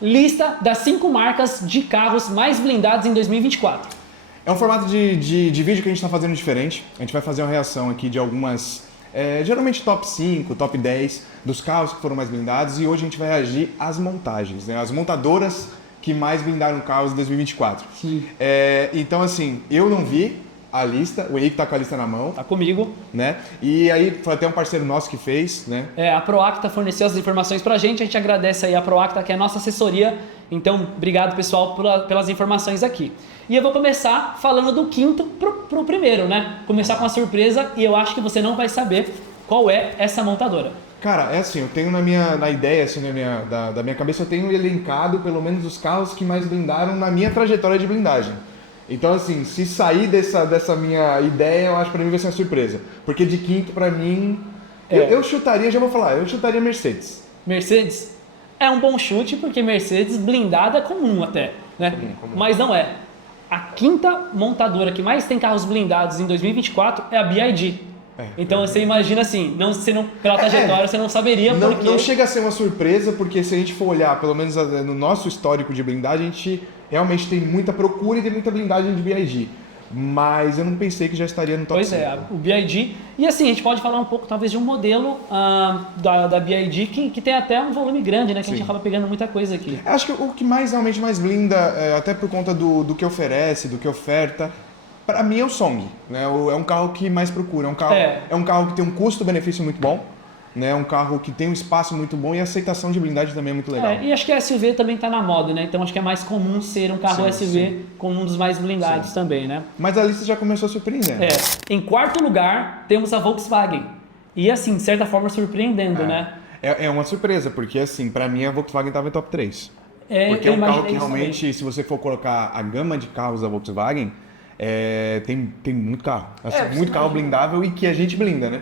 lista das 5 marcas de carros mais blindados em 2024. É um formato de vídeo que a gente está fazendo diferente. A gente vai fazer uma reação aqui de algumas, geralmente top 5, top 10 dos carros que foram mais blindados, e hoje a gente vai reagir às montagens, né? As montadoras que mais blindaram carros em 2024. Sim. Então, assim, eu não vi a lista, o Henrique tá com a lista na mão. Tá comigo. Né? E aí foi até um parceiro nosso que fez, né? A Proacta forneceu as informações pra gente, a gente agradece aí a Proacta, que é a nossa assessoria. Então, obrigado pessoal pelas informações aqui. E eu vou começar falando do quinto pro primeiro, né? Começar com a surpresa, e eu acho que você não vai saber qual é essa montadora. Cara, é assim, eu tenho na ideia, assim, da minha cabeça, eu tenho elencado pelo menos os carros que mais blindaram na minha trajetória de blindagem. Então, assim, se sair dessa minha ideia, eu acho que pra mim vai ser uma surpresa. Porque de quinto, pra mim, eu chutaria, já vou falar, eu chutaria Mercedes. Mercedes é um bom chute, porque Mercedes blindada é comum até, né? Comum. Mas não é. A quinta montadora que mais tem carros blindados em 2024 é a BYD. Então você imagina assim, pela trajetória você não saberia porque... Não chega a ser uma surpresa, porque se a gente for olhar, pelo menos no nosso histórico de blindagem, a gente realmente tem muita procura e tem muita blindagem de BYD. Mas eu não pensei que já estaria no top 5. Pois é, o BYD. E assim, a gente pode falar um pouco talvez de um modelo da BYD que tem até um volume grande, né? Que a gente acaba pegando muita coisa aqui. Acho que o que realmente mais blinda, até por conta do que oferece, do que oferta, para mim é o Song, né? É um carro que mais procura, é um carro que tem um custo-benefício muito bom, né? É um carro que tem um espaço muito bom e a aceitação de blindagem também é muito legal. E acho que a SUV também está na moda, né? Então acho que é mais comum ser um carro SUV como um dos mais blindados também, né? Mas a lista já começou surpreendendo. Em quarto lugar, temos a Volkswagen. E assim, de certa forma, surpreendendo, né? É uma surpresa, porque assim, para mim a Volkswagen estava em top 3. Porque é um carro que realmente, também. Se você for colocar a gama de carros da Volkswagen, tem muito carro. Assim, muito carro blindável e que a gente blinda, né?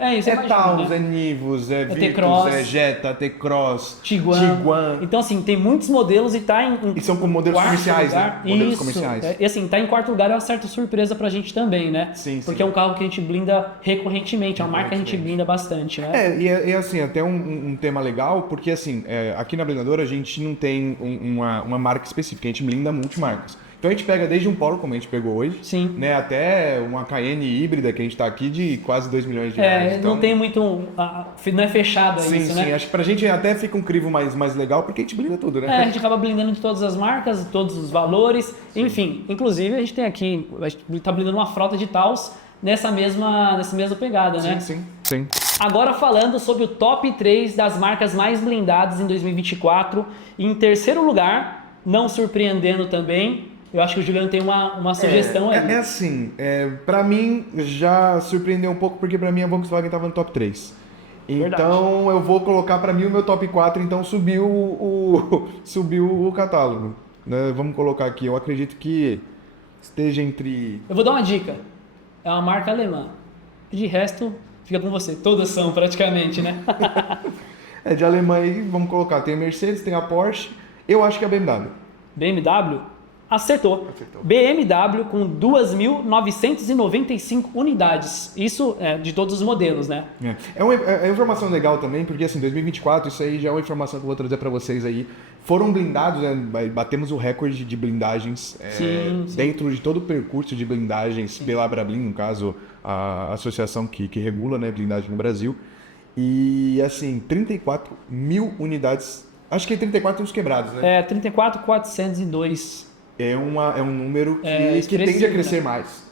Taos, né? Nivus, Virtus, T-Cross, Jetta, T-Cross, Tiguan. Então assim, tem muitos modelos e tá e são como modelos comerciais, lugar. Né? Modelos comerciais. E assim, tá em quarto lugar é uma certa surpresa pra gente também, né? Sim. Porque é um carro que a gente blinda recorrentemente, é uma marca que a gente blinda bastante, né? E assim, até um tema legal, porque assim, aqui na blindadora a gente não tem uma marca específica, a gente blinda multimarcas. Então a gente pega desde um Polo, como a gente pegou hoje, né, até uma Cayenne híbrida, que a gente está aqui, de quase 2 milhões de reais. Então... não tem muito... não é fechado isso, né? Sim, acho que pra gente até fica um crivo mais legal, porque a gente blinda tudo, né? A gente acaba blindando de todas as marcas, de todos os valores, enfim. Inclusive, a gente tem aqui, a gente tá blindando uma frota de Taos nessa mesma pegada, né? Sim. Agora falando sobre o top 3 das marcas mais blindadas em 2024. Em terceiro lugar, não surpreendendo também... Eu acho que o Juliano tem uma sugestão aí. Assim, pra mim já surpreendeu um pouco, porque pra mim a Volkswagen estava no top 3. Verdade. Então eu vou colocar pra mim o meu top 4, então subiu o catálogo. Né? Vamos colocar aqui, eu acredito que esteja entre... Eu vou dar uma dica, é uma marca alemã. De resto, fica com você, todas são praticamente, né? De alemã aí, vamos colocar, tem a Mercedes, tem a Porsche, eu acho que é a BMW. BMW? Acertou. BMW com 2.995 unidades. Isso de todos os modelos, né? É uma informação legal também, porque assim, 2024, isso aí já é uma informação que eu vou trazer para vocês aí. Foram blindados, né? Batemos o recorde de blindagens dentro de todo o percurso de blindagens pela Abrablin, no caso, a associação que regula, né, blindagem no Brasil. E assim, 34 mil unidades. Acho que 34 uns quebrados, né? 34.402. É um número que tende a crescer mais.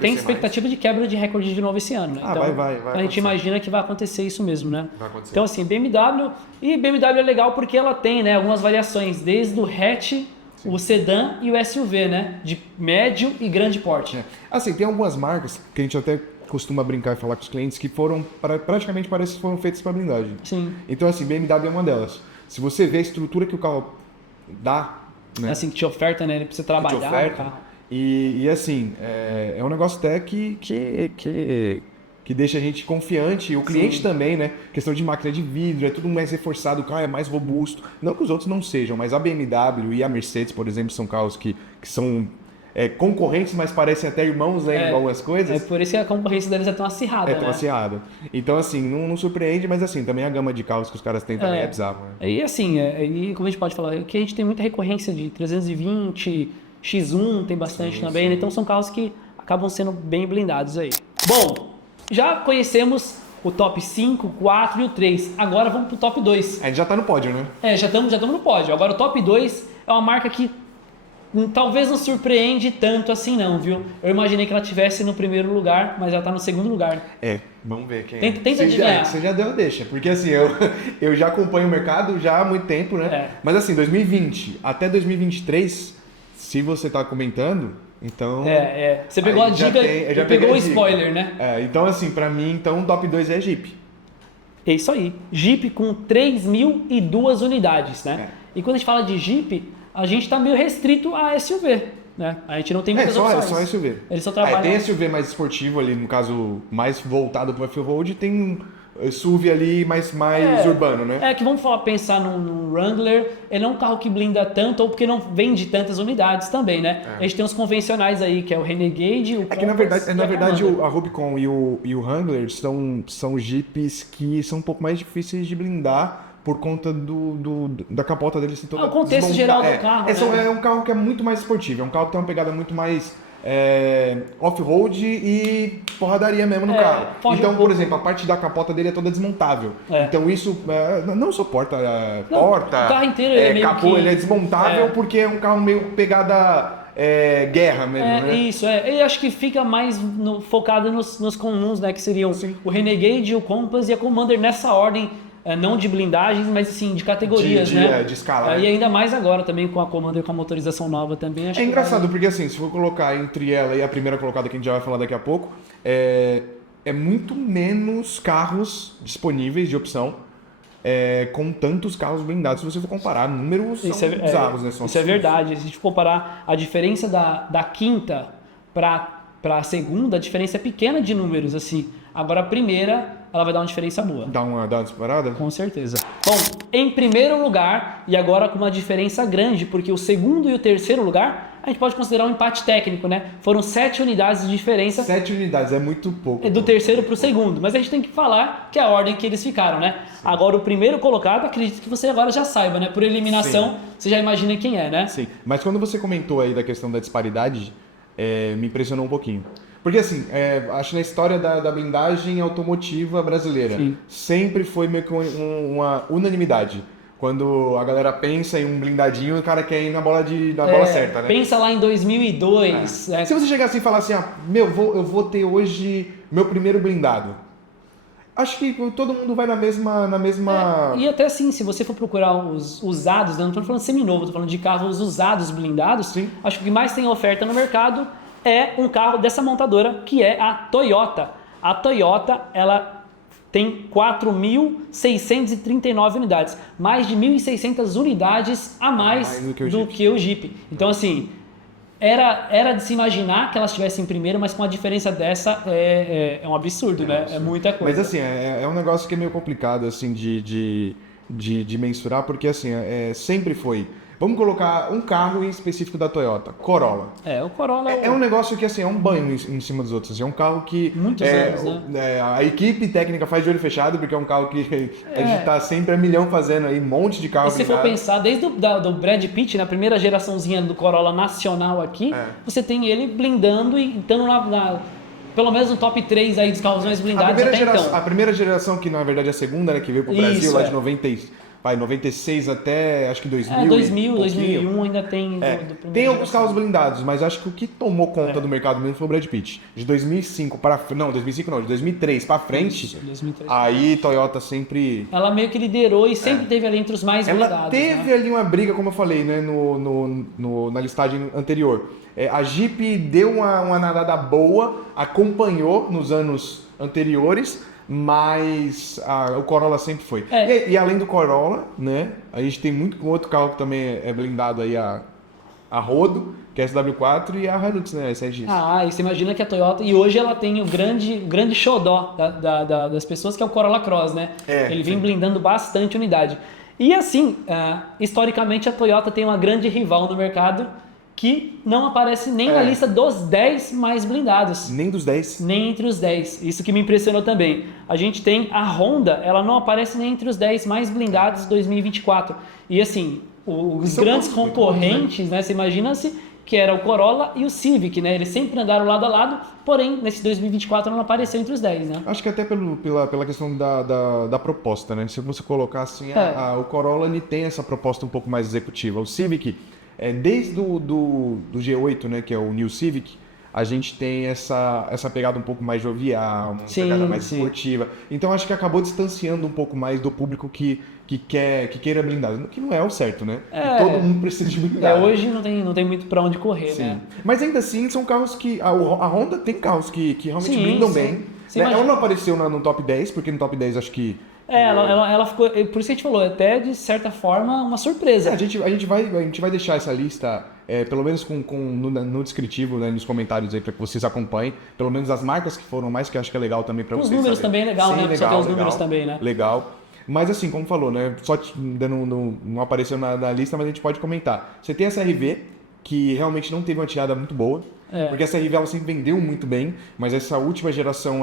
Tem expectativa de quebra de recorde de novo esse ano, né? Então, vai a gente imagina que vai acontecer isso mesmo, né? Vai acontecer. Então assim, BMW é legal porque ela tem, né, algumas variações, desde o hatch, o sedã e o SUV, né? De médio e grande porte. Assim, tem algumas marcas que a gente até costuma brincar e falar com os clientes que praticamente parece que foram feitas para blindagem. Sim. Então assim, BMW é uma delas. Se você vê a estrutura que o carro dá, né? Assim, que te oferta, né? Ele precisa trabalhar. E assim, é um negócio até que deixa a gente confiante, e o cliente também, né? Questão de máquina de vidro, é tudo mais reforçado, o carro é mais robusto. Não que os outros não sejam, mas a BMW e a Mercedes, por exemplo, são carros que são concorrentes, mas parecem até irmãos, né, em algumas coisas. É por isso que a concorrência deles é tão acirrada, tão acirrada. Então, assim, não surpreende, mas assim, também a gama de carros que os caras têm também é bizarro. Né? E assim, como a gente pode falar, que a gente tem muita recorrência de 320, X1 tem bastante também, né? Então são carros que acabam sendo bem blindados aí. Bom, já conhecemos o top 5, 4 e o 3. Agora vamos pro top 2. A gente já tá no pódio, né? Já estamos no pódio. Agora o top 2 é uma marca que talvez não surpreende tanto assim não, viu? Eu imaginei que ela estivesse no primeiro lugar, mas ela tá no segundo lugar. Vamos ver quem Tenta adivinhar. Você já deu a deixa, porque assim, eu já acompanho o mercado já há muito tempo, né? Mas assim, 2020 até 2023, se você tá comentando, então... Você pegou a dica e pegou o spoiler, né? Então assim, pra mim, então o top 2 é Jeep. É isso aí. Jeep com 3.002 unidades, né? E quando a gente fala de Jeep, a gente tá meio restrito a SUV, né? A gente não tem muitas opções. É só SUV. Eles só trabalham... tem SUV mais esportivo ali, no caso, mais voltado para off-road, tem SUV ali mais urbano, né? Que vamos pensar num Wrangler, ele é um carro que blinda tanto, ou porque não vende tantas unidades também, né? A gente tem os convencionais aí, que é o Renegade, o Compass, que na verdade a Rubicon e o Wrangler são Jeeps que são um pouco mais difíceis de blindar por conta da capota dele ser toda o contexto geral do carro, É um carro que é muito mais esportivo, é um carro que tem uma pegada muito mais off-road e porradaria mesmo no carro. Então, por exemplo, a parte da capota dele é toda desmontável. Então isso, não só porta, o carro inteiro ele é meio capô, ele é desmontável porque é um carro meio pegada... guerra mesmo, né? Isso, e acho que fica mais focado nos comuns, né? Que seriam o Renegade, o Compass e a Commander nessa ordem, não de blindagens, mas assim, de categorias, né? De escala. E ainda mais agora também com a Commander com a motorização nova também. Acho engraçado, porque assim, se for colocar entre ela e a primeira colocada que a gente já vai falar daqui a pouco, é muito menos carros disponíveis de opção. Com tantos carros blindados, se você for comparar, números são bizarros, né? Isso é verdade. Se a gente for comparar a diferença da quinta para a segunda, a diferença é pequena de números, assim. Agora a primeira, ela vai dar uma diferença boa. Dá uma disparada? Com certeza. Bom, em primeiro lugar, e agora com uma diferença grande, porque o segundo e o terceiro lugar, a gente pode considerar um empate técnico, né? Foram 7 unidades de diferença. 7 unidades, é muito pouco. Do terceiro para o segundo. Mas a gente tem que falar que é a ordem que eles ficaram, né? Sim. Agora, o primeiro colocado, acredito que você agora já saiba, né? Por eliminação, você já imagina quem é, né? Sim, mas quando você comentou aí da questão da disparidade, me impressionou um pouquinho. Porque assim, acho que na história da blindagem automotiva brasileira, sempre foi meio que uma unanimidade. Quando a galera pensa em um blindadinho, o cara quer ir na bola certa, né? Pensa lá em 2002. Se você chegar assim e falar assim, eu vou ter hoje meu primeiro blindado. Acho que todo mundo vai na mesma... E até assim, se você for procurar os usados, não estou falando seminovo, estou falando de carros usados blindados, acho que o que mais tem oferta no mercado é um carro dessa montadora, que é a Toyota. A Toyota, ela tem 4.639 unidades, mais de 1.600 unidades a mais do que o Jeep. Então, assim, era de se imaginar que elas estivessem em primeiro, mas com a diferença dessa é um absurdo, né? É muita coisa. Mas, assim, é um negócio que é meio complicado, assim, de mensurar, porque, assim, sempre foi... Vamos colocar um carro em específico da Toyota, Corolla. O Corolla é um negócio que assim, é um banho em cima dos outros. É um carro que muitos anos, né? A equipe técnica faz de olho fechado, porque é um carro que a gente está sempre a milhão fazendo aí, um monte de carro. E se for pensar, desde do Brad Pitt, na primeira geraçãozinha do Corolla nacional aqui, você tem ele blindando e estando pelo menos no top 3 aí dos carros mais blindados então. A primeira geração, que na verdade é a segunda, né, que veio pro Brasil lá de 96 até acho que 2000. 2001 ainda tem. Tem alguns carros blindados, mas acho que o que tomou conta do mercado mesmo foi o Brad Pitt. De 2005 de 2003 para frente. Isso, 2003. Aí Toyota sempre. Ela meio que liderou e sempre teve ali entre os mais blindados. Ela teve ali uma briga, como eu falei, né, na listagem anterior. A Jeep deu uma nadada boa, acompanhou nos anos anteriores. Mas o Corolla sempre foi. E além do Corolla, né, a gente tem um outro carro que também é blindado aí a rodo, que é a SW4 e a Hilux, né, a SRX. E você imagina que a Toyota, e hoje ela tem o grande xodó das pessoas, que é o Corolla Cross, né? Ele vem blindando bastante unidade. E assim, historicamente a Toyota tem uma grande rival no mercado, que não aparece nem na lista dos 10 mais blindados. Nem dos 10? Nem entre os 10. Isso que me impressionou também. A gente tem a Honda, ela não aparece nem entre os 10 mais blindados de 2024. E assim, os grandes concorrentes, né? Você imagina-se que era o Corolla e o Civic, né? Eles sempre andaram lado a lado, porém, nesse 2024 não apareceu entre os 10, né? Acho que até pela questão da proposta, né? Se você colocar assim, o Corolla ele tem essa proposta um pouco mais executiva. O Civic, desde do G8, né, que é o New Civic, a gente tem essa pegada um pouco mais jovial, uma pegada mais esportiva. Então acho que acabou distanciando um pouco mais do público que queira blindado, que não é o certo, né? Todo mundo precisa de blindado. Hoje não tem muito pra onde correr, né? Mas ainda assim são carros que a Honda tem carros que realmente blindam bem. Né? Ela não apareceu no top 10, porque no top 10 acho que ela ficou, por isso que a gente falou, até de certa forma uma surpresa. A gente vai deixar essa lista, pelo menos no descritivo, né, nos comentários aí, para que vocês acompanhem, pelo menos as marcas que foram mais, que eu acho que é legal também para vocês. Os números saberem. também é legal, né? Só tem os números também, né? Legal. Mas assim, como falou, né? Só ainda não apareceu na lista, mas a gente pode comentar. Você tem essa RV, que realmente não teve uma tirada muito boa. Porque essa RV ela sempre vendeu muito bem, mas essa última geração,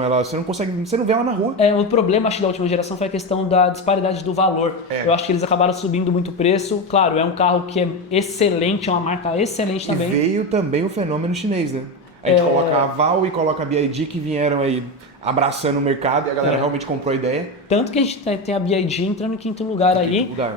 você não vê ela na rua. O problema, acho, da última geração foi a questão da disparidade do valor. Eu acho que eles acabaram subindo muito o preço. Claro, é um carro que é excelente, é uma marca excelente também. E veio também o fenômeno chinês, né? A gente coloca a Val e coloca a BYD, que vieram aí abraçando o mercado e a galera realmente comprou a ideia. Tanto que a gente tem a BYD entrando em quinto lugar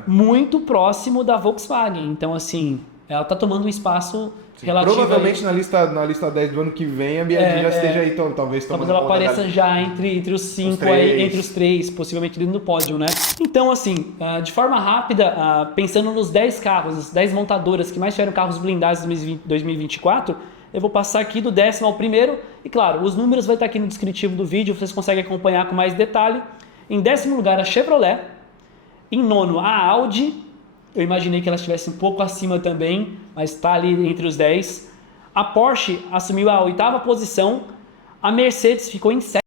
muito próximo da Volkswagen. Então, assim, ela tá tomando um espaço relativo. Provavelmente na lista 10 do ano que vem a BYD já esteja aí, talvez tomando. Talvez ela apareça já entre os 5 aí, entre os 3, possivelmente dentro do pódio, né? Então, assim, de forma rápida, pensando nos 10 carros, as 10 montadoras que mais tiveram carros blindados em 2024, eu vou passar aqui do 10º ao primeiro. E claro, os números vai estar aqui no descritivo do vídeo, vocês conseguem acompanhar com mais detalhe. Em 10º lugar, a Chevrolet. Em 9º, a Audi. Eu imaginei que ela estivesse um pouco acima também, mas está ali entre os 10. A Porsche assumiu a 8ª posição. A Mercedes ficou em 7º.